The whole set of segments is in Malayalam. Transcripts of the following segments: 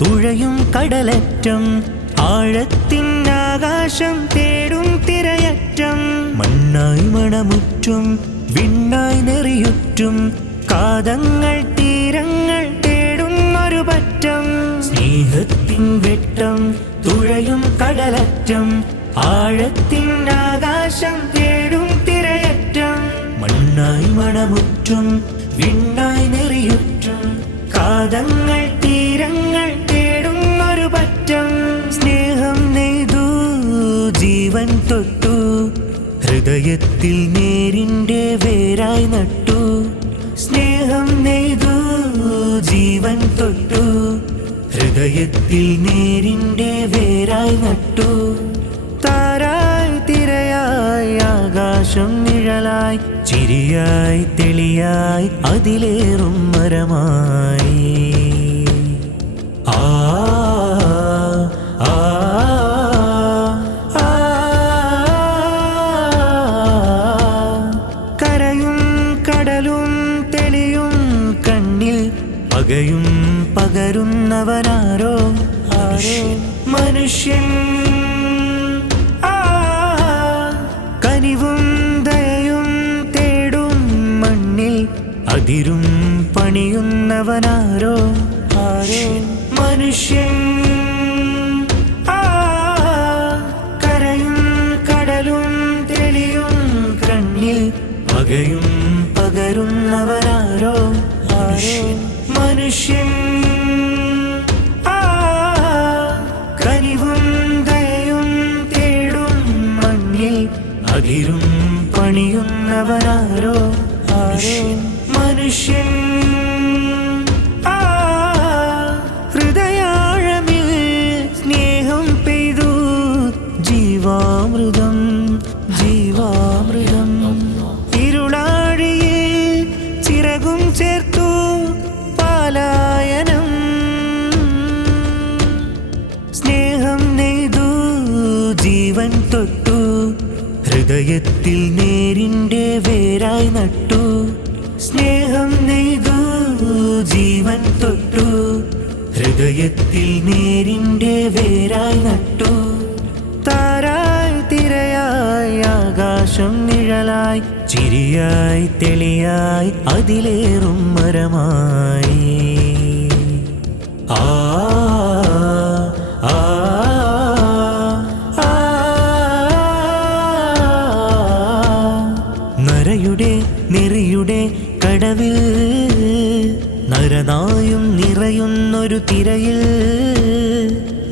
തുഴയും കടലറ്റം ആഴത്തിനാകാശം തേടും തിരയറ്റം മണ്ണായി മണമുറ്റും വിണ്ണായി നെറിയുറ്റും കാതങ്ങൾ തീരങ്ങൾ തേടുന്നൊരു പറ്റം സ്നേഹത്തിൻ വെട്ടം തുഴയും കടലറ്റം ആഴത്തിനാകാശം തേടും തിരയറ്റം മണ്ണായി മണമുറ്റും വിണ്ണായി നെറിയുറ്റും കാതങ്ങൾ തീരങ്ങൾ തേടുന്നൊരു പറ്റം സ്നേഹം നെയ്തു ജീവൻ തൊട്ടു ഹൃദയത്തിൽ നേരിൻ്റെ വേരായി നട്ടു സ്നേഹം നെയ്തു ജീവൻ തൊട്ടു ഹൃദയത്തിൽ നേരിൻ്റെ വേരായി നട്ടു താരായി തിരയായി ആകാശം നിഴലായി ചിരിയായി തെളിയായി അതിലേറും മരമായി ആ ആ കരയും കടലും തെളിയും കണ്ണിൽ പകയും പകരുന്നവനാരോ മനുഷ്യൻ കനിവും ദയയും തേടും മണ്ണിൽ അതിരും പണിയുന്നവനാരോ മനുഷ്യൻ കരയും കടലും തെളിയും കണ്ണിൽ പകയും പകരുന്നവനാരോ മനുഷ്യൻ കനിവും ദയയും തേടും മണ്ണിൽ അതിരും പണിയുന്നവനാരോ മനുഷ്യൻ ഹൃദയാഴമിൽ സ്നേഹം പെയ്തു ജീവാമൃതം ജീവാമൃതം ഇരുളാഴിയിൽ ചിറകും ചേർത്തു പാലായനം സ്നേഹം നെയ്തു ജീവൻ തൊട്ടു ഹൃദയത്തിൽ നേരിൻ്റെ വേരായി നട്ടു സ്നേഹം നെയ്തു ജീവൻ തൊട്ടു ഹൃദയത്തിൽ നേരിൻ്റെ വേരായി നട്ടു താരായി തിരയായി ആകാശം നിഴലായി ചിരിയായി തെളിയായി അതിലേറും മരമായി ആ ആ നരയുടെ നെറിയുടെ കടവിൽ നരനായും നിറയുന്നൊരു തിരയിൽ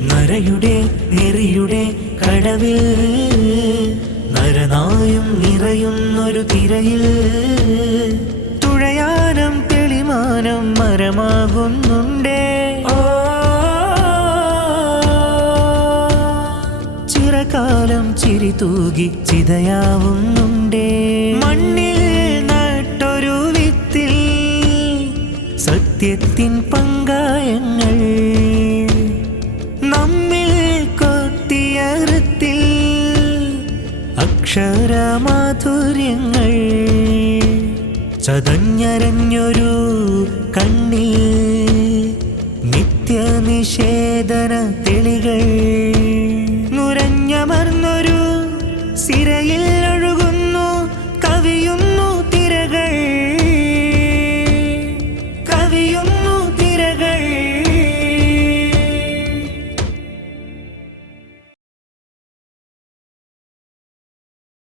നരയുടെ നെറിയുടെ കടവിൽ നരനായും നിറയുന്നൊരു തിരയിൽ തുഴയാനം തെളിമാനം മരമാകുന്നുണ്ടേ ചിരകാലം ചിരി തൂകി ചിതയാവുന്നുണ്ടേ മണ്ണിൽ നട്ടൊരു വിത്തിൽ സത്യത്തിൻ പങ്കായങ്ങൾ നമ്മിൽ കൊത്തിയ ഹൃത്തിൽ അക്ഷരമാധുര്യങ്ങൾ ചതഞ്ഞരഞ്ഞൊരു കണ്ണിൽ നിത്യനിഷേധന തെളികൾ നുരഞ്ഞമർന്നൊരു